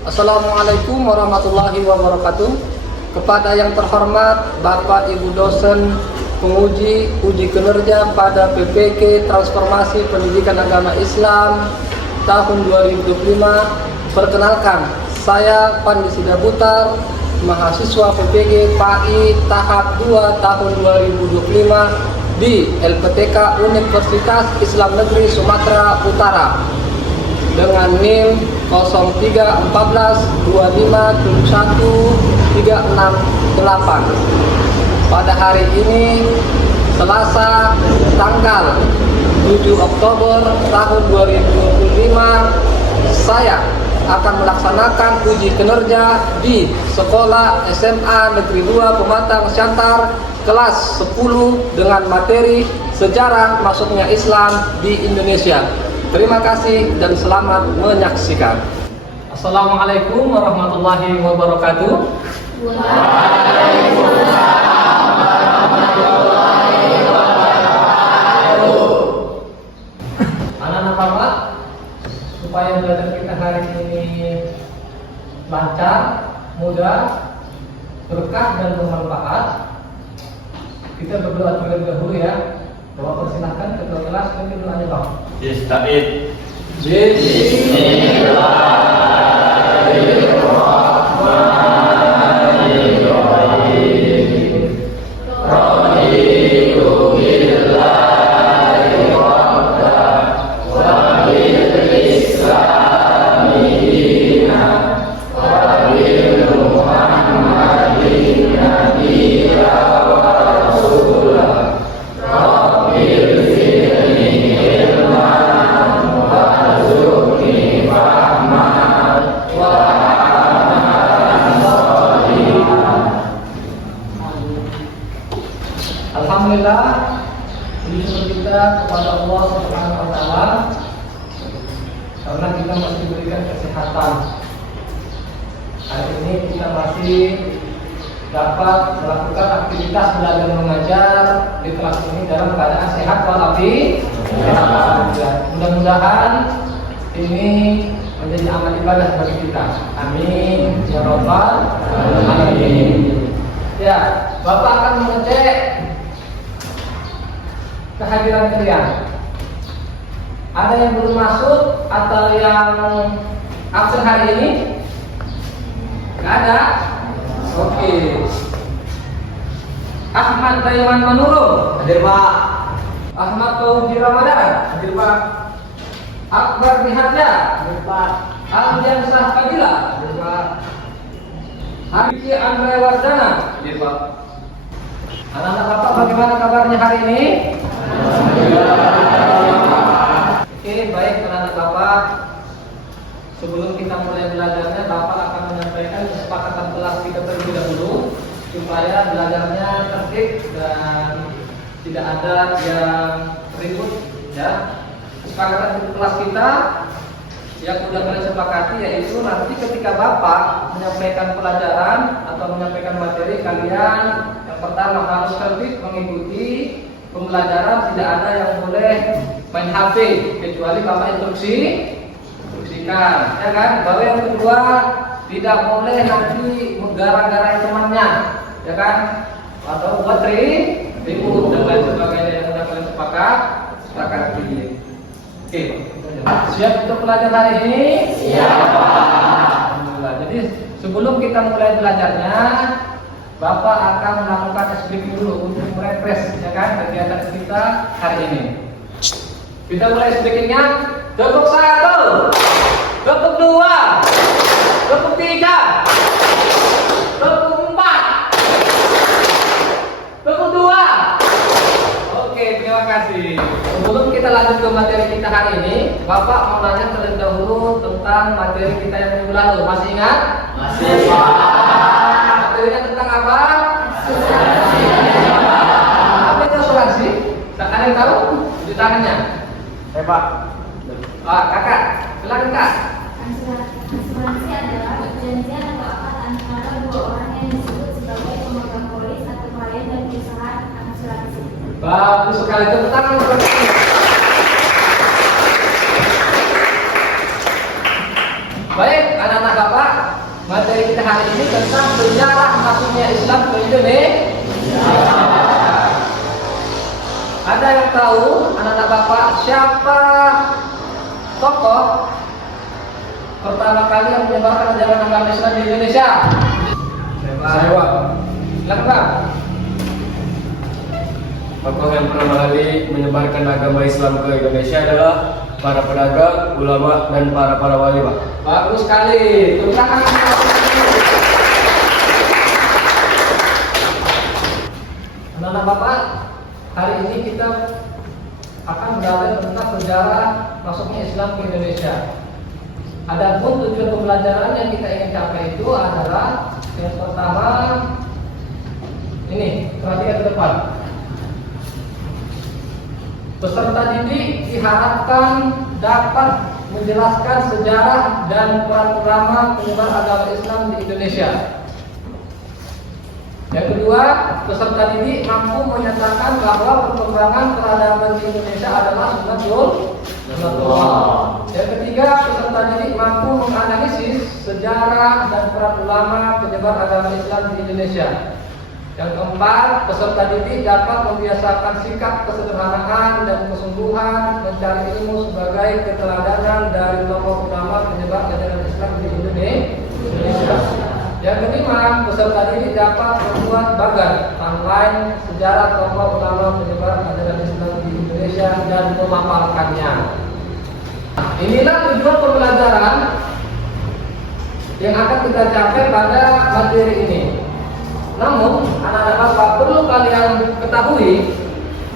Assalamualaikum warahmatullahi wabarakatuh. Kepada yang terhormat Bapak Ibu dosen penguji uji kinerja pada PPK Transformasi Pendidikan Agama Islam tahun 2025, perkenalkan, saya Pandi Sidabutar, mahasiswa PPG PAI tahap 2 tahun 2025 di LPTK Universitas Islam Negeri Sumatera Utara dengan NIM 031425713668. Pada hari ini Selasa tanggal 7 Oktober tahun 2025, saya akan melaksanakan uji kinerja di Sekolah SMA Negeri 2 Pematang Siantar kelas 10 dengan materi sejarah masuknya Islam di Indonesia. Terima kasih dan selamat menyaksikan. Assalamualaikum warahmatullahi wabarakatuh. Waalaikumsalam warahmatullahi wabarakatuh. Anak-anak Bapak, supaya belajar kita hari ini lancar, mudah, berkah dan bermanfaat, kita berdoa terlebih dahulu ya. Bapak persilahkan ketua kelas memimpin doanya Bapak. Ista'id. Bismillahirrahmanirrahim. Raditu billahi rabban wa bil islami dinan wa bi Muhammadin nabiyya wa rasulah. Rabbil zidni ilman warzuqni fahman wa amalan shalihan. Alhamdulillah, puji syukur kita kepada Allah Subhanahu wa taala karena kita masih diberikan kesehatan. Hari ini kita masih dapat melakukan aktivitas belajar mengajar di kelas ini dalam keadaan sehat walafiat. Mudah-mudahan ini menjadi amal ibadah bagi kita. Amin ya rabbal alamin. Ya, Bapak akan mengecek kehadiran kalian. Ada yang belum masuk atau yang absen hari ini? Nggak ada? Oke. Ahmad Taiman Manurung, Hadir Pak. Ahmad Fauzi Ramadan, Hadir Pak. Akbar Nihadja, Hadir Pak. Aljan Sah Fadila, Hadir Pak. Habibie Andre Wardana, Hadir Pak. Anak-anak Bapak bagaimana kabarnya hari ini? Oke, baik anak-anak Bapak. Sebelum kita mulai belajarnya, Bapak akan menyampaikan kesepakatan kelas kita terlebih dahulu supaya belajarnya tertib dan tidak ada yang ribut ya. Kesepakatan kelas kita yang sudah kalian sepakati yaitu nanti ketika Bapak menyampaikan pelajaran atau menyampaikan materi, kalian yang pertama harus tertib mengikuti pembelajaran, tidak ada yang boleh main HP kecuali Bapak instruksikan, ya kan? Baru yang kedua, tidak boleh nanti menggara-garai temannya, ya kan? Atau buat ribut dan lain sebagainya yang sudah kalian sepakati. Oke, siap untuk pelajaran hari ini? Siap. Alhamdulillah. Jadi sebelum kita mulai belajarnya, Bapak akan melakukan SBQ dulu untuk merefresh, ya kan, kegiatan kita hari ini. Kita mulai SBQ-nya. Tepuk 1, tepuk 2, tepuk 3, tepuk 4, tepuk 2. Oke, terima kasih. Sebelum kita lanjut ke materi kita hari ini, Bapak mau nanya terlebih dahulu tentang materi kita yang minggu lalu. Masih ingat? Masih. Materinya tentang apa? Apa itu asuransi? Ada yang tahu? Di tangannya. Pak. Kakak, silakan Kak. Asuransi adalah perjanjian atau akad antara dua orang yang disebut sebagai pemegang polis atau klien dan perusahaan asuransi. Bagus sekali, tepuk tangan untuk ini. Baik, anak-anak Bapak, materi kita hari ini tentang sejarah masuknya Islam ke Indonesia. Ada yang tahu anak-anak Bapak siapa tokoh pertama kali yang menyebarkan ajaran agama Islam di Indonesia? Saya, Pak. Silakan, Pak. Tokoh yang pertama kali menyebarkan agama Islam ke Indonesia adalah para pedagang, ulama, dan para wali, Pak. Bagus sekali. Tepuk tangan. Anak-anak Bapak, hari ini kita akan belajar tentang sejarah masuknya Islam ke Indonesia. Adapun tujuan pembelajaran yang kita ingin capai itu adalah yang pertama ini, perhatikan ke depan. Peserta didik diharapkan dapat menjelaskan sejarah dan peran utama penyebar agama Islam di Indonesia. Yang kedua, peserta didik mampu menyatakan bahwa perkembangan peradaban di Indonesia adalah sunnatullah. Yang ketiga, peserta didik mampu menganalisis sejarah dan peran ulama penyebar agama Islam di Indonesia. Yang keempat, peserta didik dapat membiasakan sikap kesederhanaan dan kesungguhan mencari ilmu sebagai keteladanan dari tokoh utama penyebar ajaran Islam di Indonesia. Yang kelima, peserta didik dapat membuat bagan timeline sejarah tokoh utama penyebar ajaran Islam di Indonesia dan memaparkannya. Inilah tujuan pembelajaran yang akan kita capai pada materi ini. Namun, anak-anak Bapak perlu kalian ketahui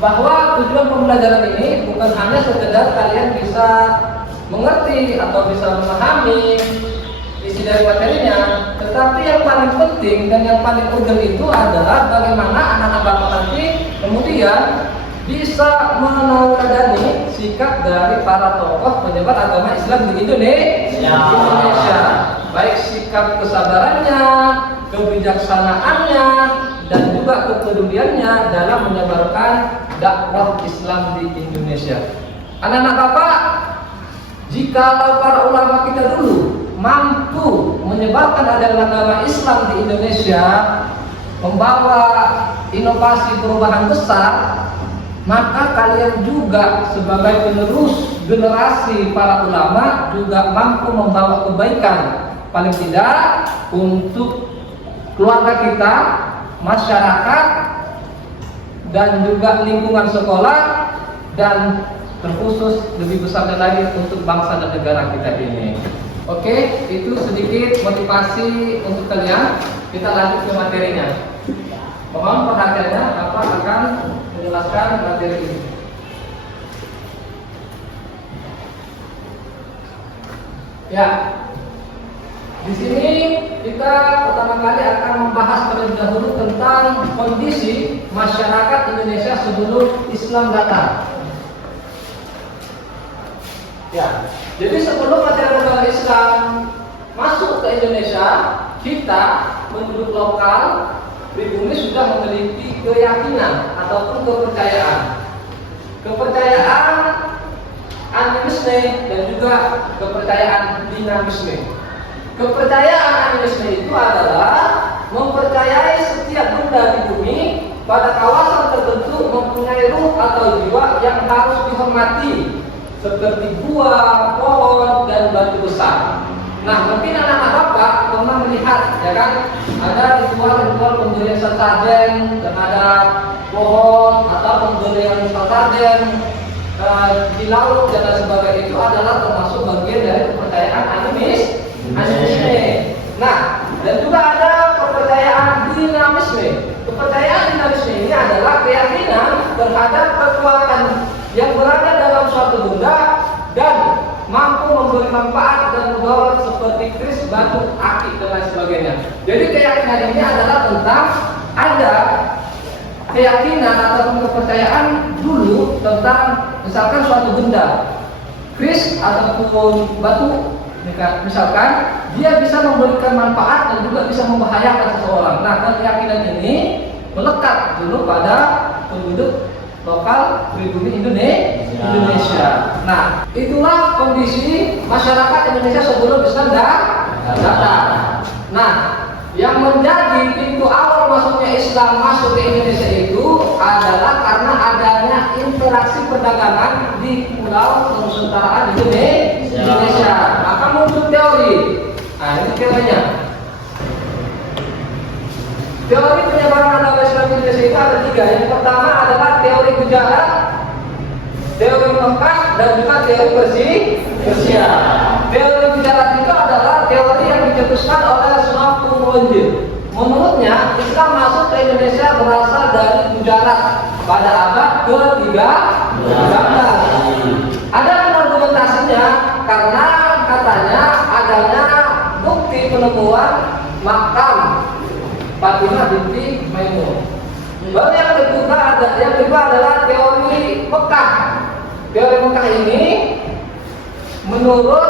bahwa tujuan pembelajaran ini bukan hanya sekedar kalian bisa mengerti atau bisa memahami isi dari materinya, tetapi yang paling penting dan yang paling urgent itu adalah bagaimana anak-anak Bapak nanti kemudian bisa meneladani sikap dari para tokoh penyebar agama Islam di Indonesia. Baik sikap kesabarannya, kebijaksanaannya, dan juga kepeduliannya dalam menyebarkan dakwah Islam di Indonesia. Anak-anak Bapak, jika para ulama kita dulu mampu menyebarkan ajaran agama Islam di Indonesia, membawa inovasi perubahan besar, maka kalian juga sebagai penerus generasi para ulama juga mampu membawa kebaikan, paling tidak untuk keluarga kita, masyarakat, dan juga lingkungan sekolah, dan terkhusus lebih besarnya lagi untuk bangsa dan negara kita ini. Oke, itu sedikit motivasi untuk kalian. Kita lanjut ke materinya. Mohon perhatiannya, Bapak akan menjelaskan materi ini. Ya, di sini kita pertama kali akan membahas terlebih dahulu tentang kondisi masyarakat Indonesia sebelum Islam datang. Ya, jadi sebelum ajaran agama Islam masuk ke Indonesia, kita penduduk lokal pribumi sudah memiliki keyakinan ataupun kepercayaan. Kepercayaan animisme dan juga kepercayaan dinamisme. Kepercayaan animisme itu adalah mempercayai setiap benda di bumi pada kawasan tertentu mempunyai ruh atau jiwa yang harus dihormati, seperti buah, pohon, dan batu besar. Nah, mungkin anak-anak Bapak pernah melihat, ya kan, ada ritual-ritual pemberian sesajen terhadap pohon atau pemberian sesajen di laut dan lain sebagainya, itu adalah termasuk bagian dari kepercayaan animisme. Nah, dan juga ada kepercayaan dinamisme. Kepercayaan dinamisme ini adalah keyakinan terhadap kekuatan yang berada dalam suatu benda dan mampu memberi manfaat dan mudarat seperti keris, batu, aki, dan lain sebagainya. Jadi keyakinan ini adalah tentang ada keyakinan atau kepercayaan dulu tentang misalkan suatu benda, keris ataupun batu, misalkan dia bisa memberikan manfaat dan juga bisa membahayakan seseorang. Nah, keyakinan ini melekat dulu pada penduduk lokal pribumi Indonesia. Indonesia. Nah, itulah kondisi masyarakat Indonesia sebelum Islam datang. Nah, yang menjadi pintu awal masuknya Islam masuk ke Indonesia itu adalah karena adanya interaksi perdagangan di pulau Nusantara Indonesia. Maka muncul teori. Nah, ini teorinya. Teori penyebaran agama Islam di Indonesia itu ada 3. Yang pertama adalah teori Gujarat, teori Mekah, dan juga teori Persia. Teori Gujarat itu adalah teori yang dicetuskan oleh Sunan Gunung. Menurutnya, Islam masuk ke Indonesia berasal dari Gujarat pada abad ke-13. Ada argumentasinya karena katanya adanya bukti penemuan makam Fatimah binti Maimun. Baru yang kedua adalah teori Mekah. Teori Mekah ini menurut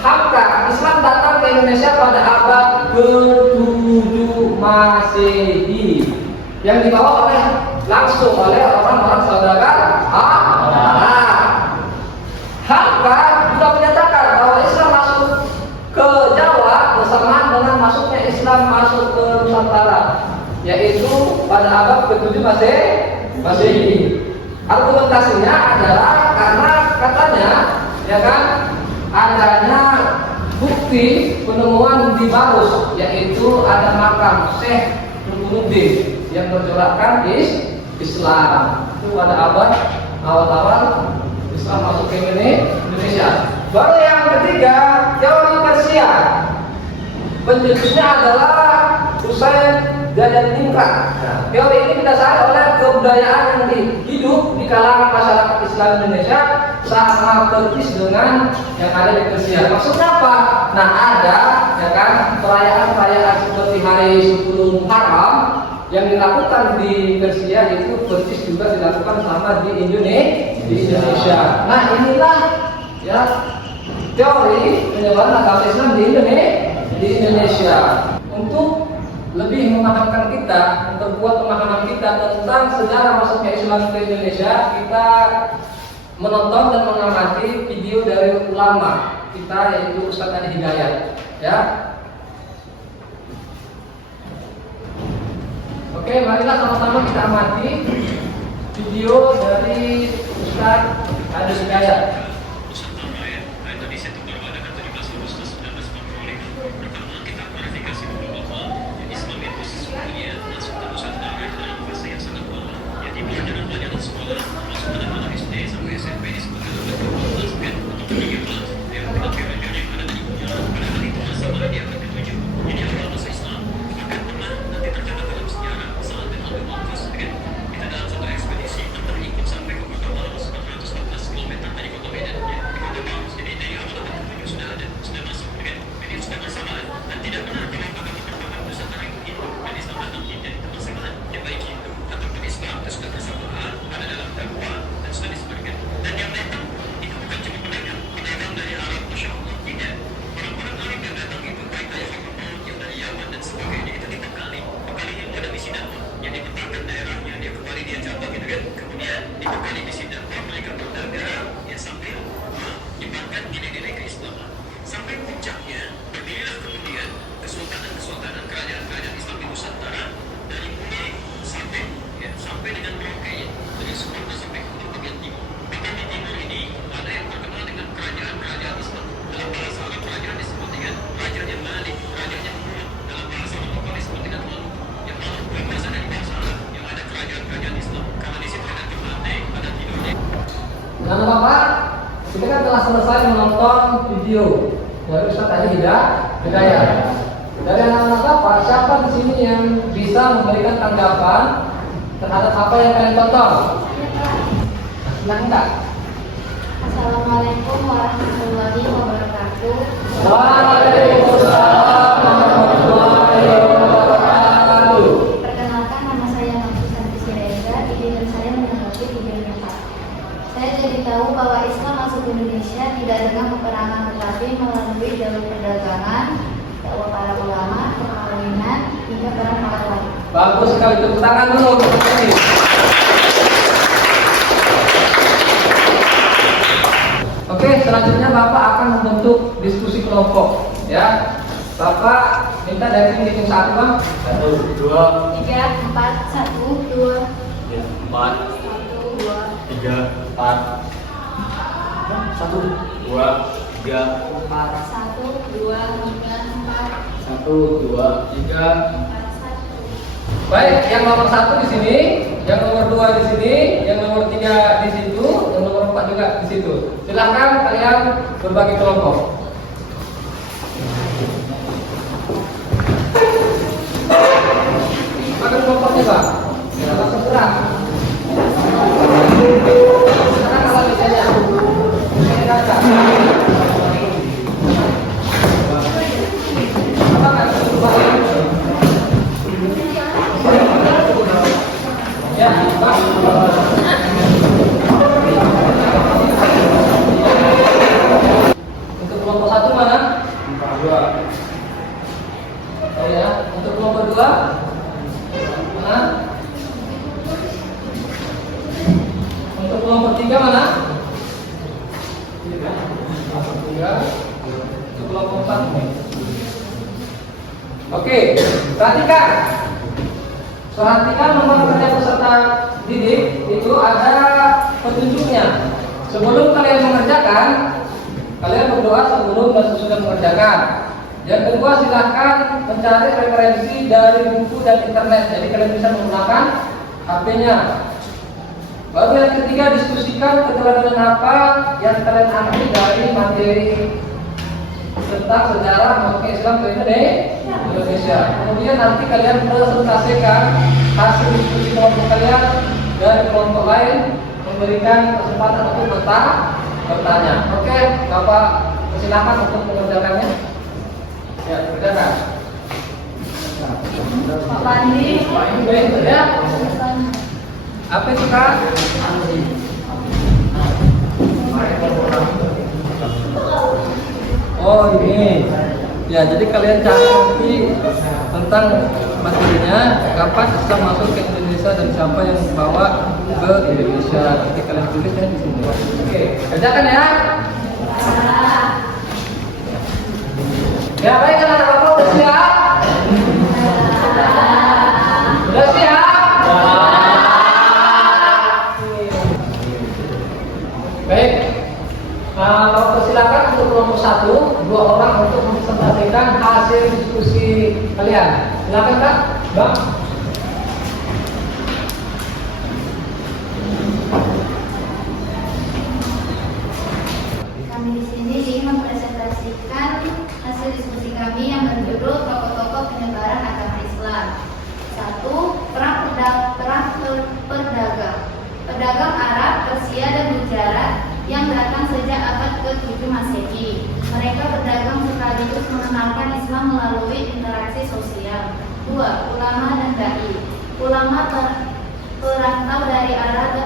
Hamka, Islam datang ke Indonesia pada abad ke-7 Masehi yang dibawa langsung oleh orang-orang saudagar Arab. Hamka juga menyatakan bahwa Islam masuk ke Jawa bersamaan dengan masuknya Islam masuk ke Nusantara, yaitu pada abad ke-7 Masehi. Argumentasinya adalah karena katanya, ya kan, adanya bukti penemuan di Barus, yaitu ada makam Syekh Rukunuddin yang bercorakkan Islam. Itu pada abad awal-awal Islam masuk ke Indonesia. Baru yang ketiga, teori Persia. Pencetusnya adalah Husain Jayadiningrat. Teori ini didasari oleh kebudayaan yang hidup di kalangan masyarakat Islam Indonesia sama persis dengan yang ada di Persia. Maksudnya apa? Nah, ada ya kan perayaan-perayaan seperti hari 10 Muharram yang dilakukan di Persia itu persis juga dilakukan sama di Indonesia. Nah, inilah ya teori penyebaran agama Islam di Indonesia. Untuk lebih memahamkan kita, memperkuat pemahaman kita tentang sejarah masuknya Islam ke Indonesia, kita menonton dan mengamati video dari ulama kita, yaitu Ustaz Adi Hidayat. Ya. Oke, marilah sama-sama kita amati video dari Ustaz Adi Hidayat. Nah, Bapak, kita kan telah selesai menonton video dari Ustaz Adi Hidayat. Dari anak-anak Bapak, siapa di sini yang bisa memberikan tanggapan terhadap apa yang kalian tonton? Senang enggak? Assalamualaikum warahmatullahi wabarakatuh. Waalaikumsalam warahmatullahi wabarakatuh. Perkenalkan, nama saya Nafisa Sireza. Ide saya menanggapi video ini. Saya jadi tahu bahwa Islam masuk ke Indonesia tidak dengan peperangan, tetapi melalui jalur perdagangan, dakwah para ulama, perkawinan, hingga para pahlawan. Bagus sekali, tepuk tangan dulu. selanjutnya Bapak akan membentuk diskusi kelompok. Ya, Bapak minta dari tim hitung 1 Bang. 1, 2, 3, 4, 1, 2, 4, 1, 2, 3, 4, 1, 2, 3, 4, 1, 2, 3, 4, 1, 2, 3. 4, 1. Baik, yang nomor 1 di sini, yang nomor 2 di sini, yang nomor 3 di situ, yang nomor 4 juga di situ. Silakan kalian berbagi kelompok. Bagi kelompoknya Pak. Ya, langsung gerak. Sekarang kalau misalnya ini kaca. Apa kan? Ya, Pak. Untuk kelompok 1 mana? 2. Oh ya, untuk kelompok 2 mana? Untuk kelompok 3 mana? 3. Untuk kelompok 4 ini. Oke, perhatikan. Perhatikan nomor kerja peserta didik itu ada petunjuknya. Sebelum kalian mengerjakan, kalian berdoa sebelum dan sesudah mengerjakan. Yang kedua, silahkan mencari referensi dari buku dan internet. Jadi kalian bisa menggunakan HP-nya. Baru yang ketiga, diskusikan keterangan apa yang kalian ambil dari materi tentang sejarah masuk Islam ke Indonesia. Kemudian nanti kalian presentasikan hasil diskusi kelompok kalian dari kelompok lain, memberikan kesempatan untuk bertanya. Oke, Bapak silakan untuk mengerjakannya. Ya, kerjakan. Pak Pandi. Baik, ya. Apa itu Kak? Oh ini, ya jadi kalian cari nanti tentang materinya, kapan Islam masuk ke Indonesia dan siapa yang membawa ke Indonesia. Nanti kalian tulis ya di sini. Oke, kerjakan ya. Ya baik anak-anak Bapak udah siap? Udah siap? Baik. Bapak persilakan untuk kelompok 1, 2 orang untuk mempresentasikan hasil diskusi kalian. Silakan Kak, Bang. Kami di sini ingin mempresentasikan hasil diskusi kami yang berjudul tokoh-tokoh penyebaran agama Islam. 1. Perdagang. Pedagang Arab, Persia, dan Gujarat yang datang sejak abad ke-7 Masehi. Mereka berdagang sekaligus mengenalkan Islam melalui interaksi sosial. 2. Ulama dan dai. Ulama perantau dari Arab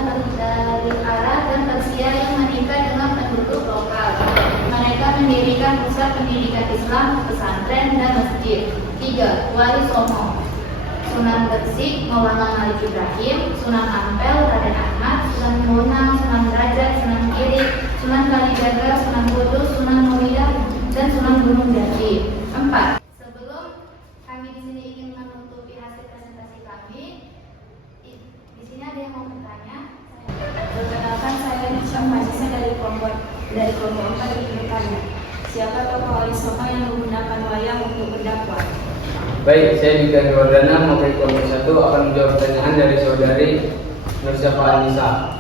dan Persia yang menikah dengan penduduk lokal. Mereka mendirikan pusat pendidikan Islam, pesantren, dan masjid. 3. Wali Songo. Sunan Gresik, Maulana Malik Ibrahim, Sunan Ampel, Raden Ahmad, Sunan Bonang, Sunan Derajat, Sunan Giri, Sunan Kalijaga, Sunan Kudus, Sunan Muria, dan Sunan Gunung Jati. 4. Sebelum kami di sini ingin menutupi hasil presentasi kami, di sini ada yang mau bertanya. Perkenalkan, saya Nisham mahasiswa dari kelompok 4 ingin bertanya. Siapa tokoh wali songo yang menggunakan wayang untuk berdakwah? Baik, saya juga Wardana mewakili kelompok 1 akan menjawab pertanyaan dari saudari Nursyafa Anissa.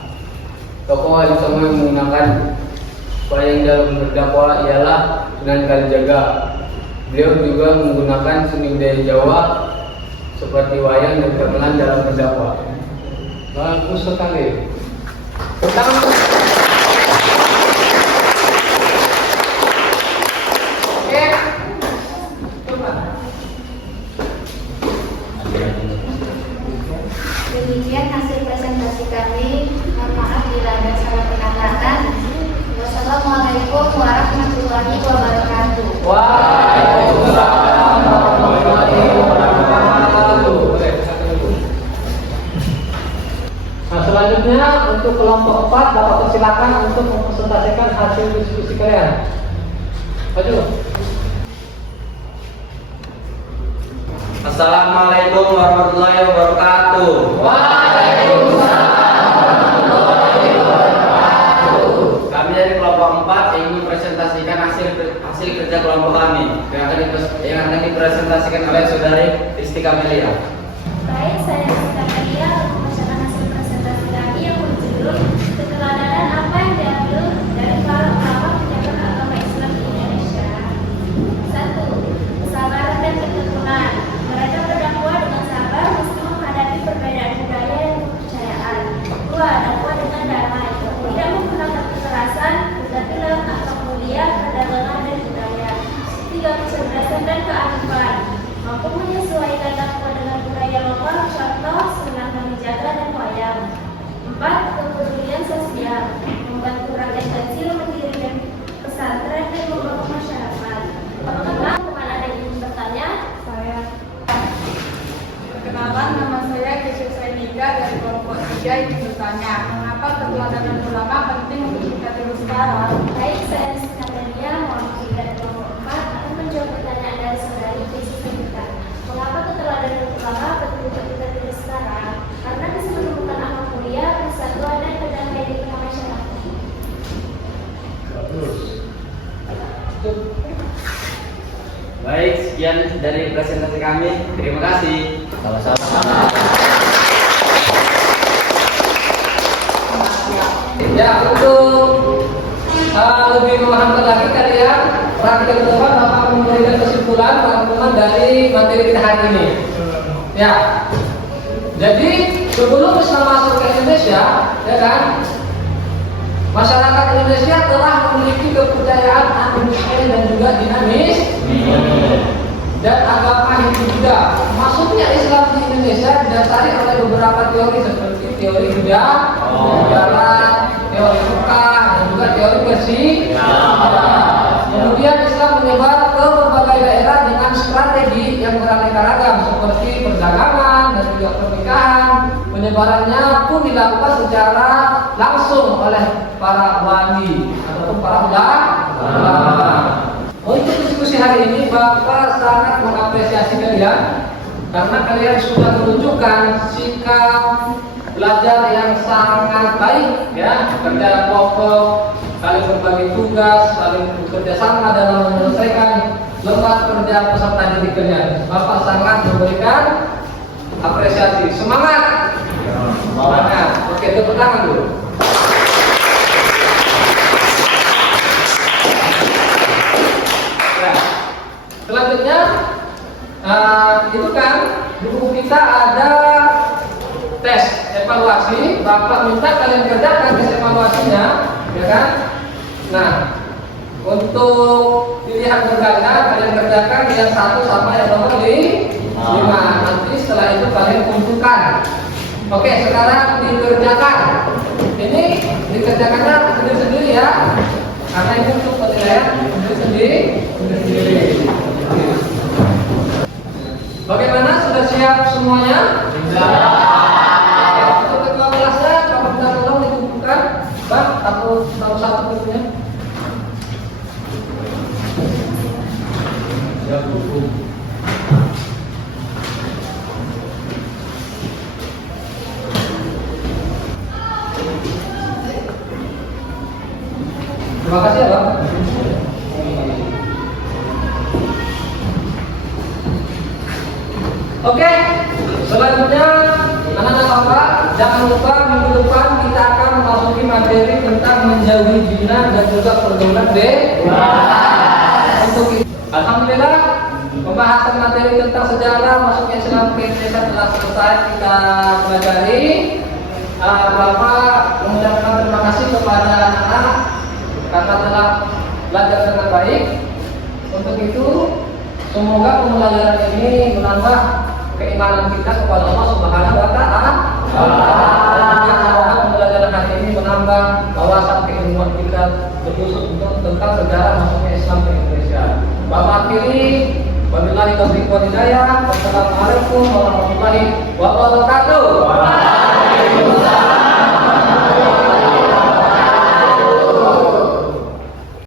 Tokoh wali songo yang menggunakan wayang dalam berdakwah ialah Sunan Kalijaga. Beliau juga menggunakan seni budaya Jawa seperti wayang dan gamelan dalam berdakwah. Bagus sekali. Tangan. Oke. Coba. Demikian hasil presentasi kami. Mohon maaf bila ada salah perkataan. Wassalamualaikum warahmatullahi wabarakatuh. Waalaikumsalam warahmatullahi wabarakatuh. Nah, selanjutnya untuk kelompok 4 Bapak persilakan untuk mempresentasikan hasil diskusi Assalamualaikum warahmatullahi wabarakatuh. Kami dari kelompok 4 ingin mempresentasikan hasil kerja kelompok kami yang akan dipresentasikan oleh Saudari Risti Kamelia. Baik, saya Rizka Melia membacakan hasil presentasi kami yang berjudul Keteladanan apa yang diambil dari para ulama penyebar agama Islam di Indonesia. 1. Kesabaran dan ketekunan. Mereka berdakwah dengan sabar meski menghadapi perbedaan budaya dan kepercayaan. 2. Dakwah dengan damai. Tidak menggunakan kekerasan, tetapi dalam akhlak mulia, perdagangan dan budaya. 3. Kecerdasan dan kearifan. Mampu menyesuaikan dakwah dengan budaya lokal, contoh senang menjaga dan wayang. 4. Kepedulian sosial. Membantu rakyat kecil mendirikan pesantren dan membangun masyarakat. Apakah teman ada yang ingin bertanya? Saya perkenalkan, nama saya Kesia Nika dari kelompok 3 ingin bertanya, mengapa keteladanan ulama penting untuk kita terus sekarang? Baik, saya Rizka Melia, mewakili dari kelompok 4 akan menjawab pertanyaan dari saudari Kesia Nika. Mengapa keteladanan ulama penting untuk kita terus sekarang? Karena bisa menemukan akhlak mulia, persatuan dan kedamaian di tengah masyarakat. Baik, sekian dari presentasi kami. Terima kasih. Sama-sama. Ya, untuk lebih memahamkan lagi kalian perhatikan ke depan, Bapak akan memberikan kesimpulan rangkuman dari materi kita hari ini. Ya, jadi sebelum Islam masuk ke Indonesia, ya kan, masyarakat Indonesia telah memiliki kepercayaan ateisme dan juga dinamis, dan agama Hindu juga. Masuknya Islam di Indonesia didasari oleh beberapa teori seperti teori Buddha, jalan, teori Mekah, dan juga teori Persia. Kemudian Islam menyebar ke berbagai daerah dengan strategi yang beraneka ragam seperti perdagangan dan juga pernikahan. Penyebarannya pun dilakukan secara langsung oleh para wali ataupun para ulama. Untuk diskusi hari ini, Bapak sangat mengapresiasi kalian karena kalian sudah menunjukkan sikap belajar yang sangat baik, ya, kerja kelompok, saling berbagi tugas, saling bekerja sama dalam menyelesaikan lembar kerja peserta didik kalian. Bapak sangat memberikan apresiasi. Semangat! Semangat! Oke, tepuk tangan dulu. Nah, selanjutnya, itu kan di buku kita ada tes evaluasi. Bapak minta kalian kerjakan tes evaluasinya, ya kan? Nah, untuk pilihan berganda kalian kerjakan yang 1 sama yang nomor 5. Nanti setelah itu kalian kumpulkan. Oke, sekarang dikerjakan. Ini dikerjakannya sendiri-sendiri ya, karena ini untuk penilaian sendiri-sendiri. Bagaimana, sudah siap semuanya? Untuk ketua kelasnya, Bapak minta tolong dikumpulkan. Bang, satu bukunya. Ya, buku. Terima kasih ya, Bang. Oke, selanjutnya anak-anak Bapak, jangan lupa minggu depan kita akan memasuki materi tentang menjauhi zina dan juga pergaulan bebas. Untuk itu, alhamdulillah, pembahasan materi tentang sejarah masuknya Islam ke Indonesia telah selesai kita pelajari. Bapak mengucapkan terima kasih kepada anak-anak karena telah belajar dengan baik. Untuk itu, semoga pembelajaran ini menambah keimanan kita kepada Allah Subhanahu wa Ta'ala. Dan semoga pembelajaran hari ini menambah wawasan keilmuan kita tentang sejarah masuknya Islam ke Indonesia. Bapak akhiri, wabillahi taufiq wal hidayah. Wassalamualaikum warahmatullahi wabarakatuh. Waalaikumsalam.